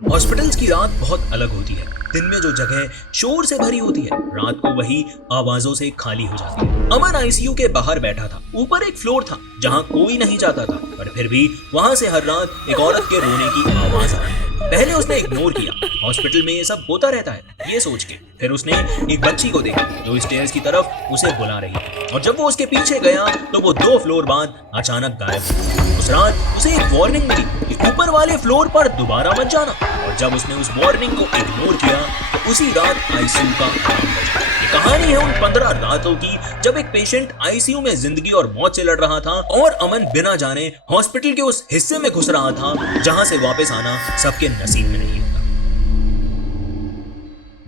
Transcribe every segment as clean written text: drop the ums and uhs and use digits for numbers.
Hospitals की रात बहुत अलग होती है। दिन में जो जगह शोर से भरी होती है, रात को वही आवाजों से खाली हो जाती है। अमन आईसीयू के बाहर बैठा था। ऊपर एक फ्लोर था जहां कोई नहीं जाता था, पर फिर भी वहां से हर रात एक औरत के रोने की आवाज आती है। पहले उसने इग्नोर किया, हॉस्पिटल में ये सब होता रहता है ये सोच के। फिर उसने एक बच्ची को देखा जो स्टेयर्स की तरफ उसे बुला रही थी, और जब वो उसके पीछे गया तो वो 2 फ्लोर बाद अचानक गायब हो गई। उस रात उसे एक वार्निंग मिली कि ऊपर वाले फ्लोर पर दोबारा मत जाना, और जब उसने उस वार्निंग को इग्नोर किया तो उसी रात आईसीयू का अलार्म बजा। ये कहानी है उन 15 रातों की जब एक पेशेंट आईसीयू में जिंदगी और मौत से लड़ रहा था, और अमन बिना जाने हॉस्पिटल के उस हिस्से में घुस रहा था जहां से वापस आना सबके नसीब में नहीं होता।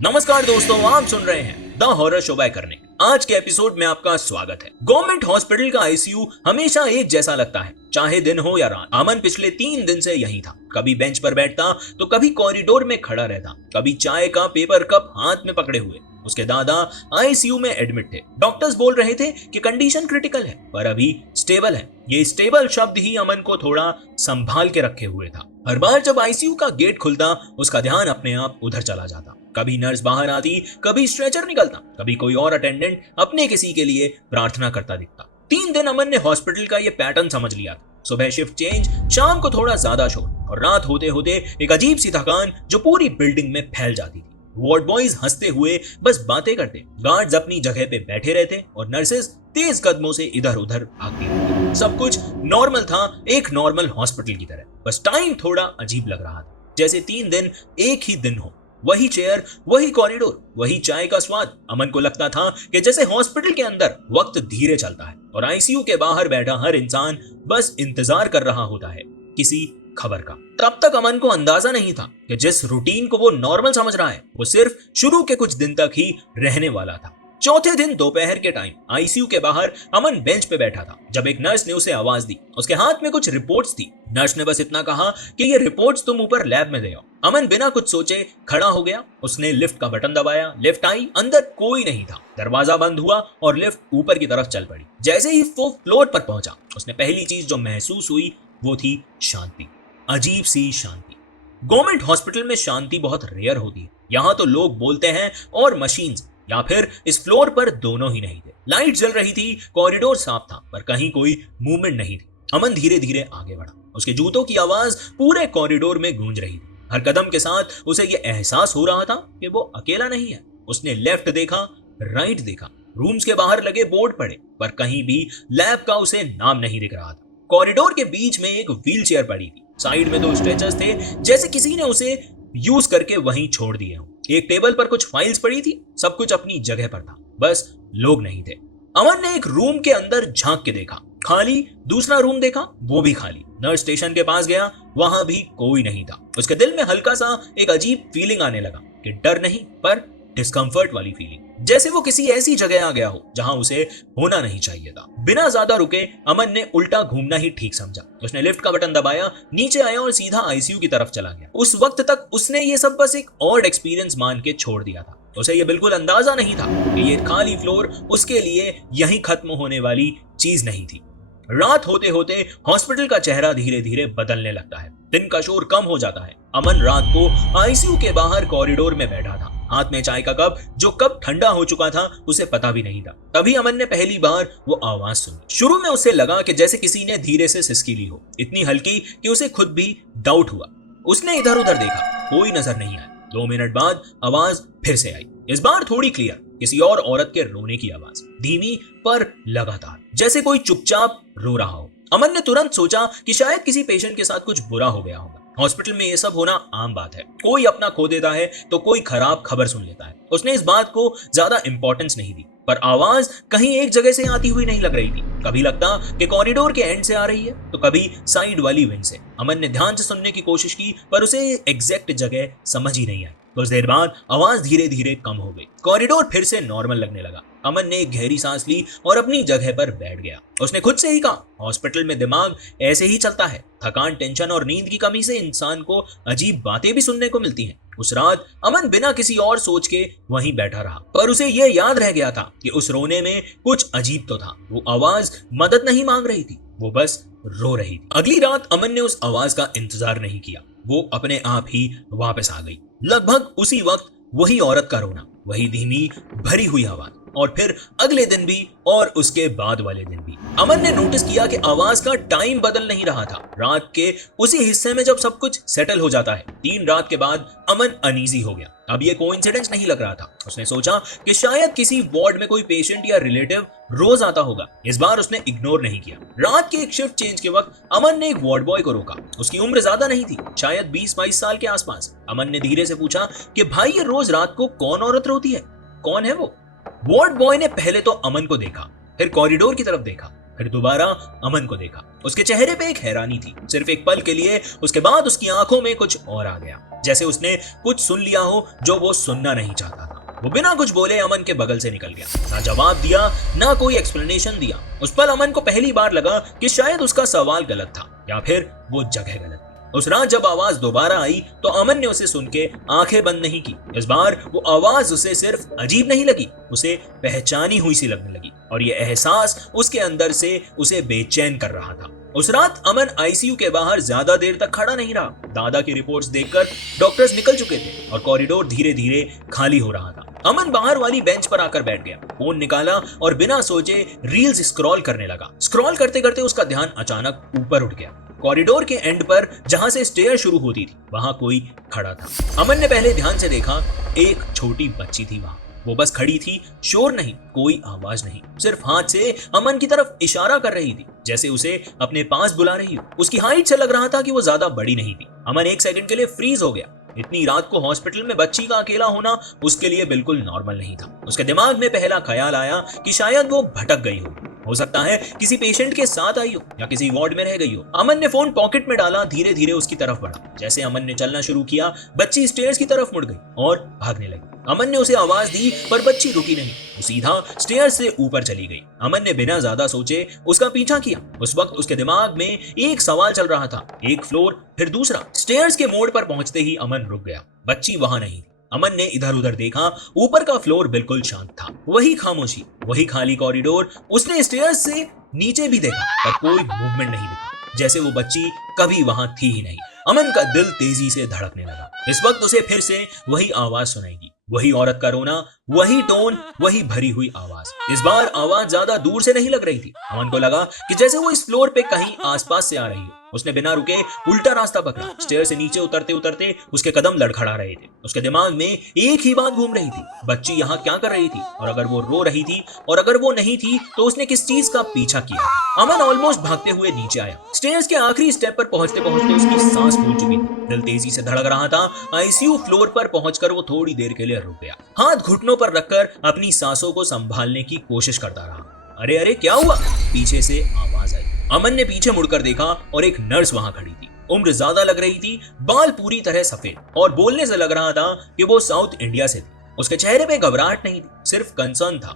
नमस्कार दोस्तों, आप सुन रहे हैं द हॉरर शो बाय करने। आज के एपिसोड में आपका स्वागत है। गवर्नमेंट हॉस्पिटल का आईसीयू हमेशा एक जैसा लगता है, चाहे दिन हो या रात। अमन पिछले 3 दिन से यहीं था। कभी बेंच पर बैठता तो कभी कॉरिडोर में खड़ा रहता, कभी चाय का पेपर कप हाथ में पकड़े हुए। उसके दादा आईसीयू में एडमिट थे। डॉक्टर्स बोल रहे थे कि कंडीशन क्रिटिकल है, पर अभी स्टेबल है। ये स्टेबल शब्द ही अमन को थोड़ा संभाल के रखे हुए था। हर बार जब आईसीयू का गेट खुलता, उसका ध्यान अपने आप उधर चला जाता। कभी नर्स बाहर आती, कभी स्ट्रेचर निकलता, कभी कोई और अटेंडेंट अपने किसी के लिए प्रार्थना करता दिखता। 3 दिन अमन ने हॉस्पिटल का ये पैटर्न समझ लिया था। सुबह शिफ्ट चेंज, शाम को थोड़ा ज्यादा शोर, और रात होते होते एक अजीब सी थकान जो पूरी बिल्डिंग में फैल जाती थी। वार्ड बॉयज हंसते हुए बस बातें करते, गार्ड्स अपनी जगह पे बैठे रहते, और नर्सेस तेज कदमों से इधर उधर भागती रहती। सब कुछ नॉर्मल था, एक नॉर्मल हॉस्पिटल की तरह। बस टाइम थोड़ा अजीब लग रहा था, जैसे 3 दिन एक ही दिन हो। वही चेयर, वही कॉरिडोर, वही चाय का स्वाद। अमन को लगता था कि जैसे हॉस्पिटल के अंदर वक्त धीरे चलता है, और आईसीयू के बाहर बैठा हर इंसान बस इंतजार कर रहा होता है किसी खबर का। तब तक अमन को अंदाजा नहीं था कि जिस रूटीन को वो नॉर्मल समझ रहा है, वो सिर्फ शुरू के कुछ दिन तक ही रहने वाला था। चौथे दिन दोपहर के टाइम आईसीयू के बाहर अमन बेंच पे बैठा था जब एक नर्स ने उसे आवाज दी। उसके हाथ में कुछ रिपोर्ट्स थी। नर्स ने बस इतना कहा कि ये रिपोर्ट्स तुम ऊपर लैब में दे आओ। अमन बिना कुछ सोचे खड़ा हो गया। उसने लिफ्ट का बटन दबाया, लिफ्ट आई, अंदर कोई नहीं था। दरवाजा बंद हुआ और लिफ्ट ऊपर की तरफ चल पड़ी। जैसे ही वो फ्लोर पर पहुंचा, उसने पहली चीज जो महसूस हुई वो थी शांति। अजीब सी शांति। गवर्नमेंट हॉस्पिटल में शांति बहुत रेयर होती है। यहाँ तो लोग बोलते हैं और मशीन्स, या फिर इस फ्लोर पर दोनों ही नहीं थे। लाइट जल रही थी, कॉरिडोर साफ था, पर कहीं कोई मूवमेंट नहीं थी। अमन धीरे धीरे आगे बढ़ा। उसके जूतों की आवाज पूरे कॉरिडोर में गूंज रही थी। हर कदम के साथ उसे यह एहसास हो रहा था कि वो अकेला नहीं है। उसने लेफ्ट देखा, राइट देखा, रूम्स के बाहर लगे बोर्ड पढ़े, पर कहीं भी लैब का उसे नाम नहीं दिख रहा था। कॉरिडोर के बीच में एक व्हील चेयर पड़ी थी। साइड में 2 स्ट्रेचर्स थे, जैसे किसी ने उसे यूज करके वहीं छोड़ दिए हों। एक टेबल पर कुछ फाइल्स पड़ी थी। सब कुछ अपनी जगह पर था, बस लोग नहीं थे। अमन ने एक रूम के अंदर झांक के देखा, खाली। दूसरा रूम देखा, वो भी खाली। नर्स स्टेशन के पास गया, वहां भी कोई नहीं था। उसके दिल में हल्का सा एक अजीब फीलिंग आने लगा कि डर नहीं, पर डिस्कम्फर्ट वाली फीलिंग, जैसे वो किसी ऐसी जगह आ गया हो जहां उसे होना नहीं चाहिए था। बिना ज्यादा रुके अमन ने उल्टा घूमना ही ठीक समझा। उसने लिफ्ट का बटन दबाया, नीचे आया और सीधा आईसीयू की तरफ चला गया। उस वक्त तक उसने ये सब बस एक ऑड एक्सपीरियंस मान के छोड़ दिया था। उसे ये बिल्कुल अंदाजा नहीं था कि ये खाली फ्लोर उसके लिए यहीं खत्म होने वाली चीज नहीं थी। रात होते होते हॉस्पिटल का चेहरा धीरे धीरे बदलने लगता है। दिन का शोर कम हो जाता है। अमन रात को आईसीयू के बाहर कॉरिडोर में बैठा था, हाथ में चाय का कप, जो कब ठंडा हो चुका था उसे पता भी नहीं था। तभी अमन ने पहली बार वो आवाज सुनी। शुरू में उसे लगा कि जैसे किसी ने धीरे से सिसकी ली हो, इतनी हल्की कि उसे खुद भी डाउट हुआ। उसने इधर उधर देखा, कोई नजर नहीं आया। 2 मिनट बाद आवाज फिर से आई, इस बार थोड़ी क्लियर, किसी और औरत के रोने की आवाज, धीमी पर लगातार, जैसे कोई चुपचाप रो रहा हो। अमन ने तुरंत सोचा कि शायद किसी पेशेंट के साथ कुछ बुरा हो गया होगा। हॉस्पिटल में ये सब होना आम बात है। कोई अपना खो देता है तो कोई खराब खबर सुन लेता है। उसने इस बात को ज्यादा इंपॉर्टेंस नहीं दी, पर आवाज कहीं एक जगह से आती हुई नहीं लग रही थी। कभी लगता कि कॉरिडोर के एंड से आ रही है, तो कभी साइड वाली विंड से। अमन ने ध्यान से सुनने की कोशिश की, पर उसे एग्जैक्ट जगह समझ ही नहीं आई। कुछ देर बाद आवाज धीरे धीरे कम हो गई। कॉरिडोर फिर से नॉर्मल लगने लगा। अमन ने एक गहरी सांस ली और अपनी जगह पर बैठ गया। उसने खुद से ही कहा, हॉस्पिटल में दिमाग ऐसे ही चलता है। थकान, टेंशन और नींद की कमी से इंसान को अजीब बातें भी सुनने को मिलती हैं। उस रात अमन बिना किसी और सोच के वहीं बैठा रहा, पर उसे यह याद रह गया था कि उस रोने में कुछ अजीब तो था। वो आवाज मदद नहीं मांग रही थी, वो बस रो रही थी। अगली रात अमन ने उस आवाज का इंतजार नहीं किया। वो अपने आप ही वापस आ गई। लगभग उसी वक्त वही औरत का रोना, वही धीमी भरी हुई आवाज, और फिर अगले दिन भी और उसके बाद वाले दिन भी। अमन ने नोटिस किया कि आवाज का टाइम बदल नहीं रहा था। रात के उसी हिस्से में जब सब कुछ सेटल हो जाता है। 3 रात के बाद अमन अनईजी हो गया। अब ये कोइंसिडेंस नहीं लग रहा था। उसने सोचा कि शायद किसी वार्ड में कोई पेशेंट या रिलेटिव रोज आता होगा। इस बार उसने इग्नोर नहीं किया। रात के एक शिफ्ट चेंज के वक्त अमन ने एक वार्ड बॉय को रोका। उसकी उम्र ज्यादा नहीं थी, शायद 20-22 साल के आसपास। अमन ने धीरे से पूछा कि भाई, ये रोज रात को कौन औरत रोती है? कौन है वो? वार्ड बॉय ने पहले तो अमन को देखा, फिर कॉरिडोर की तरफ देखा, फिर दोबारा अमन को देखा। उसके चेहरे पे एक हैरानी थी, सिर्फ एक पल के लिए। उसके बाद उसकी आंखों में कुछ और आ गया, जैसे उसने कुछ सुन लिया हो जो वो सुनना नहीं चाहता था। वो बिना कुछ बोले अमन के बगल से निकल गया, ना जवाब दिया, ना कोई एक्सप्लेनेशन दिया। उस पल अमन को पहली बार लगा कि शायद उसका सवाल गलत था या फिर वो जगह गलत थी। उस रात जब आवाज दोबारा आई तो अमन ने उसे सुन के आंखें बंद नहीं की। इस बार वो आवाज उसे सिर्फ अजीब नहीं लगी, उसे पहचानी हुई सी लगने लगी, और ये एहसास उसके अंदर से उसे बेचैन कर रहा था। उस रात अमन आईसीयू के बाहर ज्यादा देर तक खड़ा नहीं रहा। दादा की रिपोर्ट्स देखकर डॉक्टर्स निकल चुके थे और कॉरिडोर धीरे धीरे खाली हो रहा था। अमन बाहर वाली बेंच पर आकर बैठ गया, फोन निकाला और बिना सोचे रील्स स्क्रॉल करने लगा। स्क्रॉल करते करते उसका ध्यान अचानक ऊपर उठ गया। कॉरिडोर के एंड पर जहां से स्टेयर शुरू होती थी वहां कोई खड़ा था। अमन ने पहले ध्यान से देखा, एक छोटी बच्ची थी वहां। वो बस खड़ी थी, शोर नहीं, कोई आवाज नहीं, सिर्फ हाथ से अमन की तरफ इशारा कर रही थी, जैसे उसे अपने पास बुला रही हो। उसकी हाइट से लग रहा था कि वो ज्यादा बड़ी नहीं थी। अमन एक सेकंड के लिए फ्रीज हो गया। इतनी रात को हॉस्पिटल में बच्ची का अकेला होना उसके लिए बिल्कुल नॉर्मल नहीं था। उसके दिमाग में पहला ख्याल आया कि शायद वो भटक गई हो सकता है किसी पेशेंट के साथ आई हो या किसी वार्ड में रह गई हो। अमन ने फोन पॉकेट में डाला, धीरे धीरे उसकी तरफ बढ़ा। जैसे अमन ने चलना शुरू किया, बच्ची स्टेयर्स की तरफ मुड़ गई और भागने लगी। अमन ने उसे आवाज दी पर बच्ची रुकी नहीं, वो सीधा स्टेयर्स से ऊपर चली गई। अमन ने बिना ज्यादा सोचे उसका पीछा किया। उस वक्त उसके दिमाग में एक सवाल चल रहा था, एक फ्लोर फिर दूसरा। स्टेयर्स के मोड़ पर पहुंचते ही अमन रुक गया, बच्ची वहां नहीं। अमन ने इधर उधर देखा, ऊपर का फ्लोर बिल्कुल शांत था, वही खामोशी, वही खाली कॉरिडोर। उसने स्टेयर्स से नीचे भी देखा पर कोई मूवमेंट नहीं दिखा, जैसे वो बच्ची कभी वहां थी ही नहीं। अमन का दिल तेजी से धड़कने लगा। इस वक्त उसे फिर से वही आवाज सुनाई, वही औरत का रोना, वही टोन, वही भरी हुई आवाज। इस बार आवाज ज्यादा दूर से नहीं लग रही थी। अमन को लगा कि जैसे वो इस फ्लोर पे कहीं आसपास से आ रही हो। उसने बिना रुके उल्टा रास्ता पकड़ा। स्टेयर से नीचे उतरते उतरते उसके कदम लड़खड़ा रहे थे। उसके दिमाग में एक ही बात घूम रही थी, बच्ची यहाँ क्या कर रही थी, और अगर वो रो रही थी और अगर वो नहीं थी तो उसने किस चीज का पीछा किया। अमन ऑलमोस्ट भागते हुए नीचे आया। स्टेयर्स के आखिरी स्टेप पर पहुंचते पहुंचते उसकी सांस फूल चुकी थी, दिल तेजी से धड़क रहा था। आईसीयू फ्लोर पर पहुंचकर वो थोड़ी देर के लिए रुक गया, हाथ घुटनों पर रखकर अपनी सांसों को संभालने की कोशिश करता रहा। अरे अरे क्या हुआ? पीछे से आवाज आई। अमन ने पीछे मुड़कर देखा और एक नर्स वहां खड़ी थी। उम्र ज्यादा लग रही थी, बाल पूरी तरह सफेद, और बोलने से लग रहा था कि वो साउथ इंडिया से थी। उसके चेहरे पे घबराहट नहीं थी, सिर्फ कंसर्न था।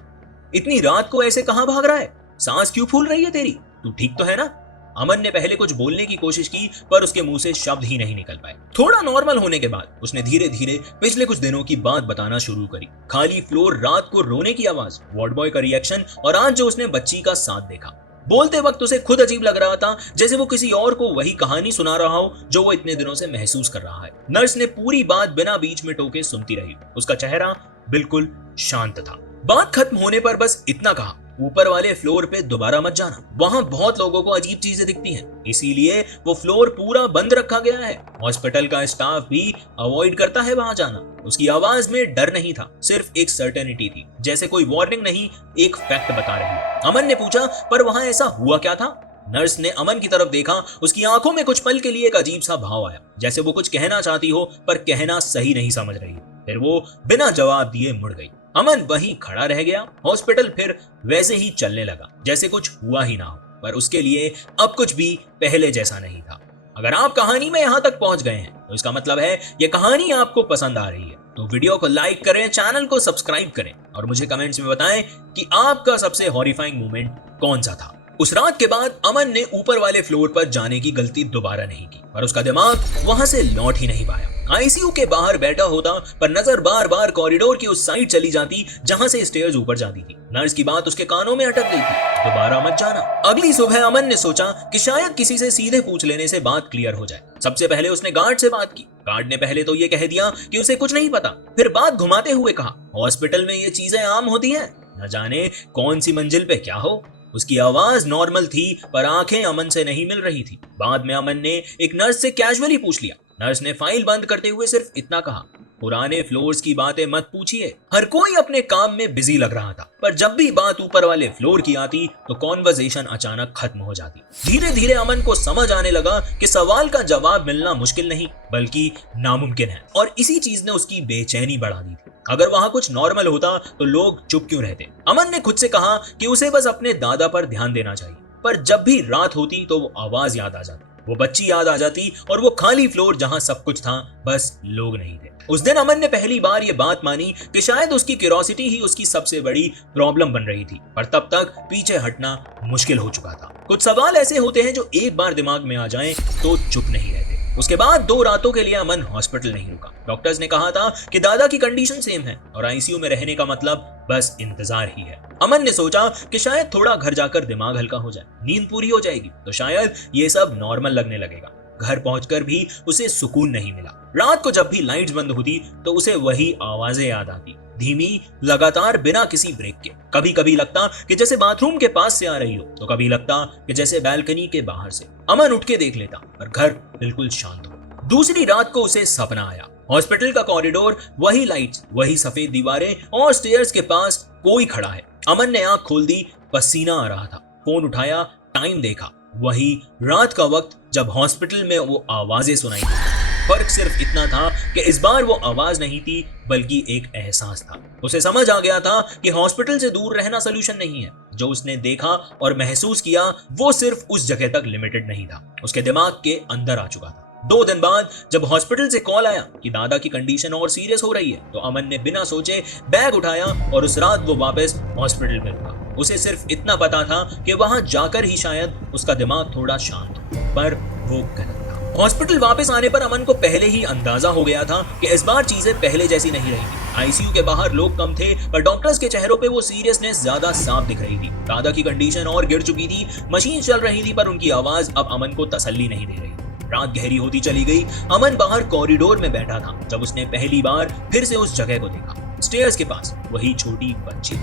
इतनी रात को ऐसे कहां भाग रहा है? सांस क्यों फूल रही है तेरी? तू ठीक तो है ना? अमन ने पहले कुछ बोलने की कोशिश की पर उसके मुंह से शब्द ही नहीं निकल पाए। थोड़ा नॉर्मल होने के बाद उसने धीरे धीरे पिछले कुछ दिनों की बात बताना शुरू करी। खाली फ्लोर, रात को रोने की आवाज, वार्ड बॉय का रिएक्शन, और आज जो उसने बच्ची का साथ देखा। बोलते वक्त उसे खुद अजीब लग रहा था, जैसे वो किसी और को वही कहानी सुना रहा हो जो वो इतने दिनों से महसूस कर रहा है। नर्स ने पूरी बात बिना बीच में टोके सुनती रही। उसका चेहरा बिल्कुल शांत था। बात खत्म होने पर बस इतना कहा, ऊपर वाले फ्लोर पे दोबारा मत जाना, वहां बहुत लोगों को अजीब चीजें दिखती हैं, इसीलिए वो फ्लोर पूरा बंद रखा गया है। हॉस्पिटल का स्टाफ भी अवॉइड करता है वहां जाना। उसकी आवाज में डर नहीं था, सिर्फ एक सर्टेनिटी थी, जैसे कोई वार्निंग नहीं, एक फैक्ट बता रही। अमन ने पूछा, पर वहां ऐसा हुआ क्या था? नर्स ने अमन की तरफ देखा। उसकी आंखों में कुछ पल के लिए एक अजीब सा भाव आया, जैसे वो कुछ कहना चाहती हो पर कहना सही नहीं समझ रही। फिर वो बिना जवाब दिए मुड़ गई। अमन वहीं खड़ा रह गया। हॉस्पिटल फिर वैसे ही चलने लगा, जैसे कुछ हुआ ही ना हो, पर उसके लिए अब कुछ भी पहले जैसा नहीं था। अगर आप कहानी में यहाँ तक पहुंच गए हैं तो इसका मतलब है ये कहानी आपको पसंद आ रही है। तो वीडियो को लाइक करें, चैनल को सब्सक्राइब करें और मुझे कमेंट्स में बताएं कि आपका सबसे हॉरिफाइंग मोमेंट कौन सा था। उस रात के बाद अमन ने ऊपर वाले फ्लोर पर जाने की गलती दोबारा नहीं की, पर उसका दिमाग वहां से लौट ही नहीं पाया। आईसीयू के बाहर बैठा होता, पर नजर बार बार कॉरिडोर की उस साइड चली जाती जहां से स्टेयर्स ऊपर जाती थी। नर्स की बात उसके कानों में अटक गई थी, दोबारा मत जाना। अगली सुबह अमन ने सोचा कि शायद किसी से सीधे पूछ लेने से बात क्लियर हो जाए। सबसे पहले उसने गार्ड से बात की। गार्ड ने पहले तो ये कह दिया कि उसे कुछ नहीं पता, फिर बात घुमाते हुए कहा, हॉस्पिटल में ये चीजें आम होती हैं, न जाने कौन सी मंजिल पे क्या हो। उसकी आवाज नॉर्मल थी, पर आंखें अमन से नहीं मिल रही थी। बाद में अमन ने एक नर्स से कैजुअली पूछ लिया। नर्स ने फाइल बंद करते हुए सिर्फ इतना कहा, पुराने फ्लोर्स की बातें मत पूछिए। हर कोई अपने काम में बिजी लग रहा था, पर जब भी बात ऊपर वाले फ्लोर की आती तो कॉन्वर्सेशन अचानक खत्म हो जाती। धीरे धीरे अमन को समझ आने लगा कि सवाल का जवाब मिलना मुश्किल नहीं बल्कि नामुमकिन है, और इसी चीज ने उसकी बेचैनी बढ़ा दी थी। अगर वहां कुछ नॉर्मल होता तो लोग चुप क्यों रहते। अमन ने खुद से कहा कि उसे बस अपने दादा पर ध्यान देना चाहिए, पर जब भी रात होती तो वो आवाज याद आ जाती, वो बच्ची याद आ जाती, और वो खाली फ्लोर जहां सब कुछ था, बस लोग नहीं थे। उस दिन अमन ने पहली बार ये बात मानी कि शायद उसकी क्यूरियोसिटी ही उसकी सबसे बड़ी प्रॉब्लम बन रही थी, पर तब तक पीछे हटना मुश्किल हो चुका था। कुछ सवाल ऐसे होते हैं जो एक बार दिमाग में आ जाएं तो चुप नहीं रहते। उसके बाद 2 रातों के लिए अमन हॉस्पिटल नहीं रुका। डॉक्टर्स ने कहा था कि दादा की कंडीशन सेम है और आईसीयू में रहने का मतलब बस इंतजार ही है। अमन ने सोचा कि शायद थोड़ा घर जाकर दिमाग हल्का हो जाए, नींद पूरी हो जाएगी तो शायद ये सब नॉर्मल लगने लगेगा। घर पहुंचकर भी उसे सुकून नहीं मिला। रात को जब भी लाइट्स बंद होती तो उसे वही आवाजें याद आती, धीमी, लगातार, बिना किसी ब्रेक के। कभी कभी लगता कि जैसे बाथरूम के पास से आ रही हो, तो कभी लगता कि जैसे बालकनी के बाहर से। अमन उठ के देख लेता, पर घर बिल्कुल शांत हो। दूसरी रात को उसे सपना आया। हॉस्पिटल का कॉरिडोर, वही लाइट्स, वही सफेद दीवारें, और स्टेयर्स के पास कोई खड़ा है। अमन ने आंख खोल दी, पसीना आ रहा था। फोन उठाया, टाइम देखा, वही रात का वक्त जब हॉस्पिटल में वो आवाजें सुनाई दी। फर्क सिर्फ इतना था कि इस बार वो आवाज नहीं थी बल्कि एक एहसास था। उसे समझ आ गया था कि हॉस्पिटल से दूर रहना सोल्यूशन नहीं है। जो उसने देखा और महसूस किया वो सिर्फ उस जगह तक लिमिटेड नहीं था, उसके दिमाग के अंदर आ चुका था। 2 दिन बाद जब हॉस्पिटल से कॉल आया कि दादा की कंडीशन और सीरियस हो रही है, तो अमन ने बिना सोचे बैग उठाया और उस रात वो वापस हॉस्पिटल में रुका। उसे सिर्फ इतना पता था कि वहां जाकर ही शायद उसका दिमाग थोड़ा शांत हो, पर वो गलत था। हॉस्पिटल वापस आने पर अमन को पहले ही अंदाजा हो गया था कि इस बार चीजें पहले जैसी नहीं रहेंगी। आईसीयू के बाहर लोग कम थे, पर डॉक्टर्स के चेहरों पे वो सीरियसनेस ज्यादा साफ दिख रही थी। दादा की कंडीशन और गिर चुकी थी, मशीन चल रही थी, पर उनकी आवाज अब अमन को तसल्ली नहीं दे रही। रात गहरी होती चली गई। अमन बाहर कॉरिडोर में बैठा था जब उसने पहली बार फिर से उस जगह को देखा। स्टेयर्स के पास वही छोटी बच्ची।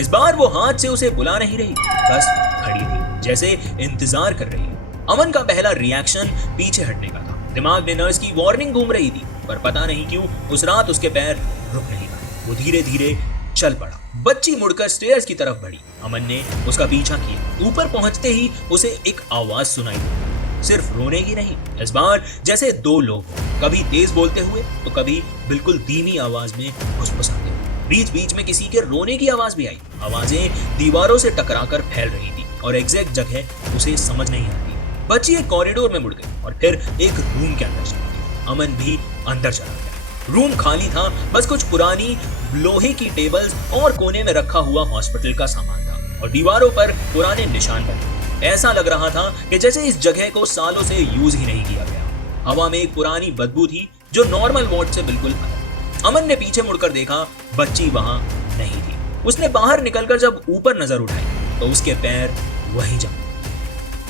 इस बार वो हाथ से उसे बुला नहीं रही, बस खड़ी थी, जैसे इंतजार कर रही है। अमन का पहला रिएक्शन पीछे हटने का था। दिमाग में नर्स की वार्निंग घूम रही थी, पर पता नहीं क्यों उस रात उसके पैर रुक नहीं पाए। वो धीरे धीरे चल पड़ा। बच्ची मुड़कर स्टेयर्स की तरफ बढ़ी। अमन ने उसका पीछा किया। ऊपर पहुंचते ही उसे एक आवाज सुनाई दी, सिर्फ रोने की नहीं। इस बार जैसे 2 लोग, कभी तेज बोलते हुए तो कभी बिल्कुल धीमी आवाज में फुसफुसाते हुए। बीच बीच में किसी के रोने की आवाज भी आई। आवाजें दीवारों से टकराकर फैल रही थी और एग्जैक्ट जगह उसे समझ नहीं आती। बच्ची एक कॉरिडोर में मुड़ गई और फिर एक रूम के अंदर चली गई। अमन भी अंदर चला गया। रूम खाली था, बस कुछ पुरानी लोहे की टेबल्स और कोने में रखा हुआ हॉस्पिटल का सामान था, और दीवारों पर पुराने निशान बने। ऐसा लग रहा था कि जैसे इस जगह को सालों से यूज ही नहीं किया गया। हवा में एक पुरानी बदबू थी जो नॉर्मल वार्ड से बिल्कुल अलग। अमन ने पीछे मुड़कर देखा, बच्ची वहां नहीं थी। उसने बाहर निकलकर जब ऊपर नजर उठाई तो उसके पैर वहीं जमे।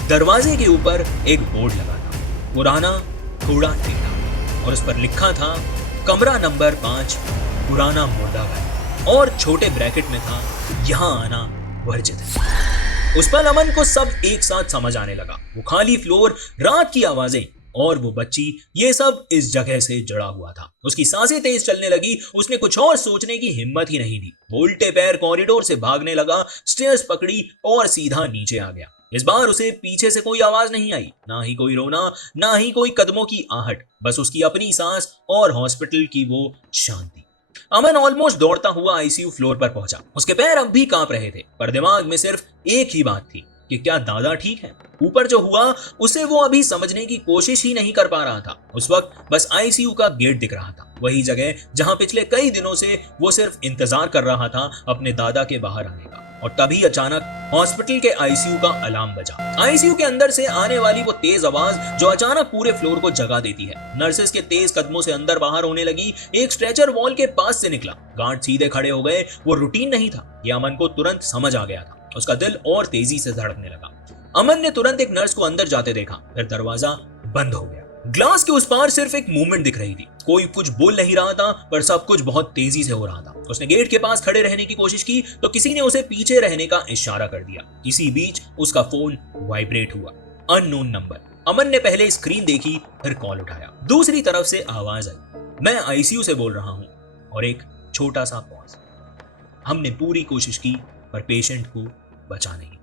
दरवाजे के ऊपर एक बोर्ड लगा था, पुराना, थोड़ा टेढ़ा, और उस पर लिखा था कमरा नंबर 5, पुराना मुर्दाघर, और छोटे ब्रैकेट में था यहां आना वर्जित है। उस पर अमन को सब एक साथ समझ आने लगा। वो खाली फ्लोर, रात की आवाजें और वो बच्ची, ये सब इस जगह से जुड़ा हुआ था। उसकी सांसें तेज चलने लगी। उसने कुछ और सोचने की हिम्मत ही नहीं दी। वो उल्टे पैर कॉरिडोर से भागने लगा, स्टेयर्स पकड़ी और सीधा नीचे आ गया। इस बार उसे पीछे से कोई आवाज नहीं आई, ना ही कोई रोना, ना ही कोई कदमों की आहट, बस उसकी अपनी सांस और हॉस्पिटल की वो शांति। अमन ऑलमोस्ट दौड़ता हुआ आईसीयू फ्लोर पर पहुंचा। उसके पैर अब भी कांप रहे थे, पर दिमाग में सिर्फ एक ही बात थी कि क्या दादा ठीक है। ऊपर जो हुआ उसे वो अभी समझने की कोशिश ही नहीं कर पा रहा था। उस वक्त बस आईसीयू का गेट दिख रहा था, वही जगह जहां पिछले कई दिनों से वो सिर्फ इंतजार कर रहा था अपने दादा के बाहर आने का। और तभी अचानक हॉस्पिटल के आईसीयू का अलार्म बजा। आईसीयू के अंदर से आने वाली वो तेज आवाज जो अचानक पूरे फ्लोर को जगा देती है। नर्सेस के तेज कदमों से अंदर बाहर होने लगी। एक स्ट्रेचर वॉल के पास से निकला। गार्ड सीधे खड़े हो गए। वो रूटीन नहीं था, ये अमन को तुरंत समझ आ गया था। उसका दिल और तेजी से धड़कने लगा। अमन ने तुरंत एक नर्स को अंदर जाते देखा, फिर दरवाजा बंद हो गया। ग्लास के उस पार सिर्फ एक मूवमेंट दिख रही थी। कोई कुछ बोल नहीं रहा था, पर सब कुछ बहुत तेजी से हो रहा था। उसने गेट के पास खड़े रहने की कोशिश की तो किसी ने उसे पीछे रहने का इशारा कर दिया। इसी बीच उसका फोन वाइब्रेट हुआ। Unknown number. अमन ने पहले स्क्रीन देखी, फिर कॉल उठाया। दूसरी तरफ से आवाज आई, मैं आईसीयू से बोल रहा हूं। और एक छोटा सा पॉज। हमने पूरी कोशिश की पर पेशेंट को बचा नहीं।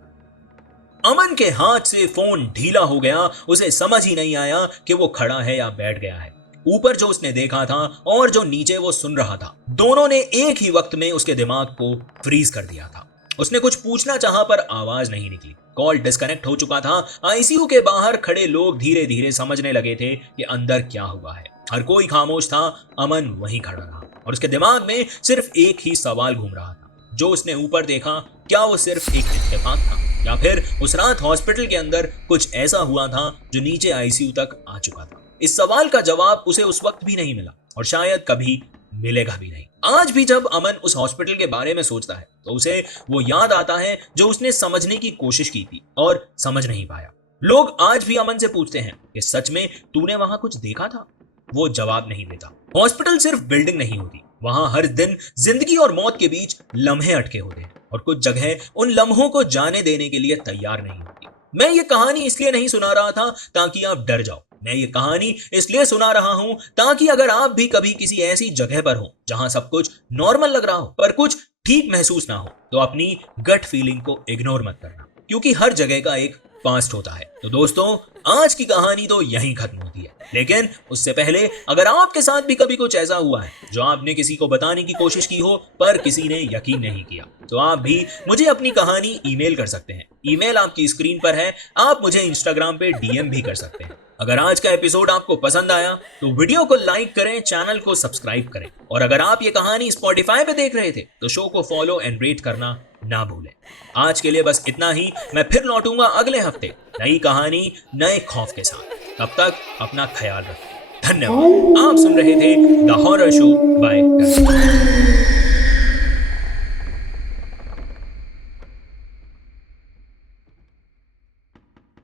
अमन के हाथ से फोन ढीला हो गया। उसे समझ ही नहीं आया कि वो खड़ा है या बैठ गया है। ऊपर जो उसने देखा था और जो नीचे वो सुन रहा था, दोनों ने एक ही वक्त में उसके दिमाग को फ्रीज कर दिया था। उसने कुछ पूछना चाहा पर आवाज नहीं निकली। कॉल डिस्कनेक्ट हो चुका था। आईसीयू के बाहर खड़े लोग धीरे धीरे समझने लगे थे कि अंदर क्या हुआ है। हर कोई खामोश था। अमन वहीं खड़ा रहा और उसके दिमाग में सिर्फ एक ही सवाल घूम रहा था। जो उसने ऊपर देखा, क्या वो सिर्फ एक इत्तेफाक था या फिर उस रात हॉस्पिटल के अंदर कुछ ऐसा हुआ था जो नीचे आईसीयू तक आ चुका था। इस सवाल का जवाब उसे उस वक्त भी नहीं मिला और शायद कभी मिलेगा भी नहीं। आज भी जब अमन उस हॉस्पिटल के बारे में सोचता है तो उसे वो याद आता है जो उसने समझने की कोशिश की थी और समझ नहीं पाया। लोग आज भी अमन से पूछते हैं कि सच में तूने वहां कुछ देखा था? वो जवाब नहीं देता। हॉस्पिटल सिर्फ बिल्डिंग नहीं होती, वहां हर दिन जिंदगी और मौत के बीच लम्हे अटके होते हैं और कुछ जगह उन लम्हों को जाने देने के लिए तैयार नहीं होती। मैं ये कहानी इसलिए नहीं सुना रहा था ताकि आप डर जाओ। मैं ये कहानी इसलिए सुना रहा हूं ताकि अगर आप भी कभी किसी ऐसी जगह पर हो जहां सब कुछ नॉर्मल लग रहा हो पर कुछ ठीक महसूस ना हो, तो अपनी गट फीलिंग को इग्नोर मत करना, क्योंकि हर जगह का एक पास्ट होता है। तो दोस्तों, आज की कहानी तो यहीं खत्म होती है, लेकिन उससे पहले अगर आपके साथ भी कभी कुछ ऐसा हुआ है जो आपने किसी को बताने की कोशिश की हो पर किसी ने यकीन नहीं किया, तो आप भी मुझे अपनी कहानी ईमेल कर सकते हैं। ईमेल आपकी स्क्रीन पर है। आप मुझे इंस्टाग्राम पे डीएम भी कर सकते हैं। अगर आज का एपिसोड आपको पसंद आया तो वीडियो को लाइक करें, चैनल को सब्सक्राइब करें और अगर आप ये कहानी स्पॉटिफाई पे देख रहे थे तो शो को फॉलो एंड रेट करना ना भूलें। आज के लिए बस इतना ही। मैं फिर लौटूंगा अगले हफ्ते नई कहानी, नए खौफ के साथ। तब तक अपना ख्याल रखें। धन्यवाद। आप सुन रहे थे द हॉरर शो बाय